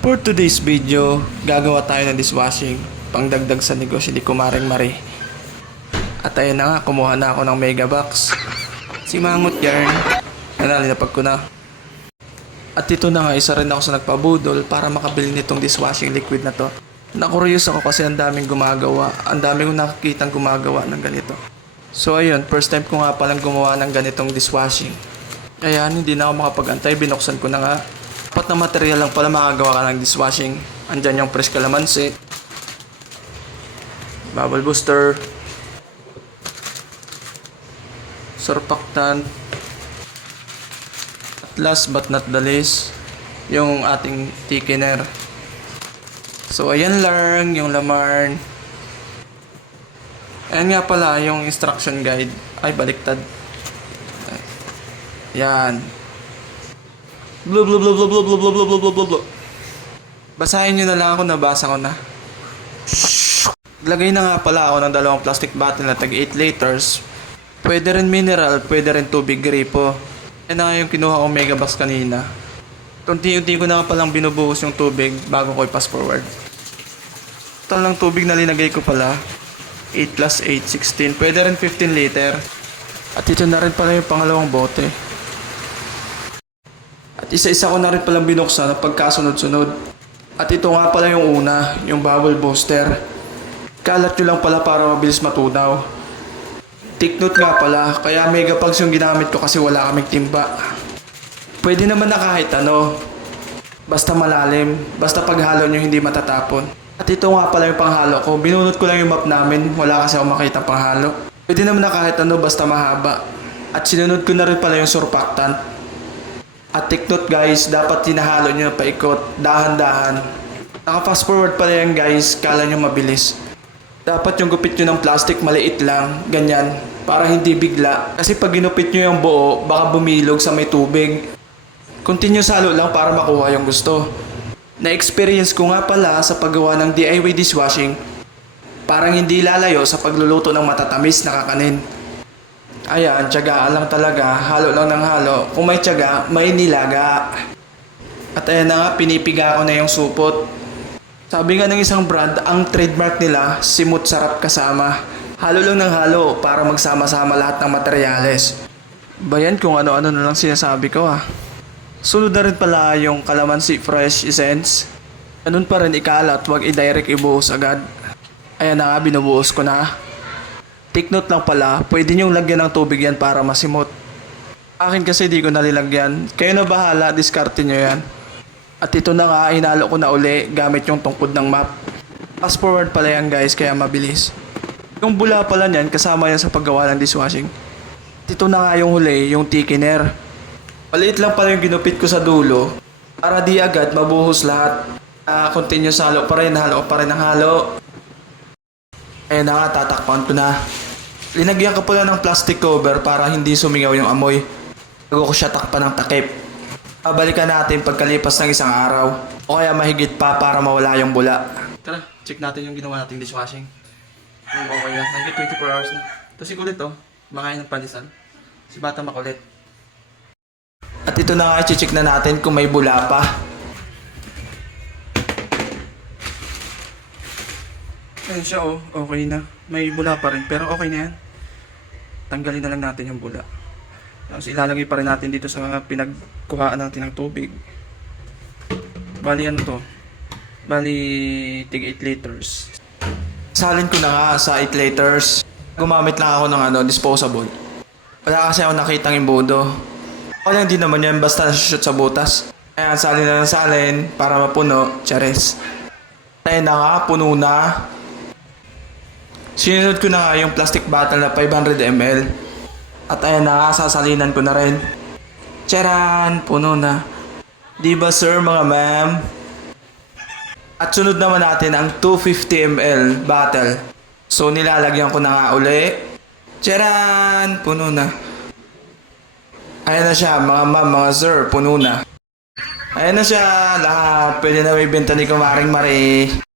For today's video, gagawa tayo ng dishwashing pangdagdag sa negosyo ni Kumaring Marie. At ayun na nga, kumuha na ako ng mega box. Si Mangot Yarn, nalinapag ko na. At ito na nga, isa rin ako sa nagpabudol para makabili nitong dishwashing liquid na to. Nakuryos ako kasi ang daming gumagawa. Ang daming nakikitang gumagawa ng ganito. So ayun, first time ko nga palang gumawa ng ganitong dishwashing. Kaya hindi na ako makapag-antay, binuksan ko na nga. Apat na material lang pala makagawa ka ng dishwashing. Andyan yung fresh calamansi, bubble booster, surfactant, at last but not the least, yung ating thickener. So ayan lang yung laman. Ayan nga pala yung instruction guide. Ay, baliktad. Yan. Blah blah blah blah blah blah blah blah blah blah blah. Basahin nyo na lang ako, nabasa ko na. Lagay na nga pala ako ng dalawang plastic bottle na tag 8 liters. Pwede rin mineral, pwede rin tubig gripo. Yan na yung kinuha kong mega box kanina. Unti-unti ko na palang binubuhos yung tubig bago ko i-pass forward. Total ng tubig na linagay ko pala 8 plus 8, 16. Pwede rin 15 liter. At ito na rin pala yung pangalawang bote. At isa-isa ko na rin palang binuksan ng pagkasunod-sunod. At ito nga pala yung una, yung bubble booster. Kalat nyo lang pala para mabilis matunaw. Tiknot nga pala, kaya mega pulse yung ginamit ko kasi wala kaming timba. Pwede naman na kahit ano. Basta malalim, basta paghalo nyo hindi matatapon. At ito nga pala yung panghalo ko. Binunot ko lang yung map namin, wala kasi ako makita panghalo. Pwede naman na kahit ano basta mahaba. At sinunod ko na rin pala yung surfactant. At take note guys, dapat hinahalo nyo na paikot, dahan-dahan. Naka-fast forward pala yan guys, kala nyo mabilis. Dapat yung gupit nyo ng plastic maliit lang, ganyan, para hindi bigla. Kasi pag ginupit nyo yung buo, baka bumilog sa may tubig. Continuous halo lang para makuha yung gusto. Na-experience ko nga pala sa paggawa ng DIY dishwashing. Parang hindi lalayo sa pagluluto ng matatamis na kakanin. Ayan, tiyagaan lang talaga, halo lang ng halo. Kung may tiyaga, may nilaga. At ayan na nga, pinipiga ko na yung supot. Sabi nga ng isang brand, ang trademark nila, simut sarap kasama. Halo lang ng halo para magsama-sama lahat ng materyales. Bayan kung ano-ano na lang sinasabi ko ah. Sunod na rin pala yung calamansi fresh essence. Ganun pa rin ikalat, wag i-direct ibuhos agad. Ayan na nga, binubuhos ko na. Take note lang pala, pwede nyong lagyan ng tubig yan para masimot. Akin kasi di ko nalilagyan. Kayo na bahala, diskarte nyo yan. At ito na nga, hinalo ko na uli gamit yung tungkod ng map. Fast forward pala yan guys, kaya mabilis. Yung bula pala niyan, kasama yan sa paggawa ng dishwashing. At ito na nga yung huli, yung thickener. Maliit lang pala yung ginupit ko sa dulo para di agad mabuhos lahat. Continuous halo pa rin, halo pa rin ng halo. Ayan na nga, tatakpan ko na. Linagyan ko pala ng plastic cover para hindi sumingaw yung amoy. Bago ko siya takpan ng takip. Babalikan natin pagkalipas ng isang araw. O kaya mahigit pa para mawala yung bula. Tara, check natin yung ginawa nating dishwashing. Okay na, hanggang 24 hours na. Tapos si kulit oh, makain ng pandesal. Si Batang makulit. At ito na nga, i-check na natin kung may bula pa. Ayun siya oh, okay na. May bula pa rin, pero okay na yan. Tanggalin na lang natin yung bula. Tapos ilalagay pa rin natin dito sa pinagkuhaan natin ng tubig. Bali ano to? Bali tig 8 liters. Salin ko na nga sa 8 liters. Gumamit lang ako ng disposable. Wala kasi ako nakitang imbudo. Wala din naman yan, basta shoot sa butas. Ayan, salin na ng salin para mapuno. Chares. Ayun na nga, puno na. Sinunod ko na nga yung plastic bottle na 500 ml. At ayan na nga, sasalinan ko na rin. Charan! Puno na. Diba sir, mga ma'am? At sunod naman natin ang 250 ml bottle. So nilalagyan ko na nga uli. Charan! Puno na. Ayan na siya, mga ma'am, mga sir, puno na. Ayan na siya, lahat. Pwede na may benta ni Kumaring Marie.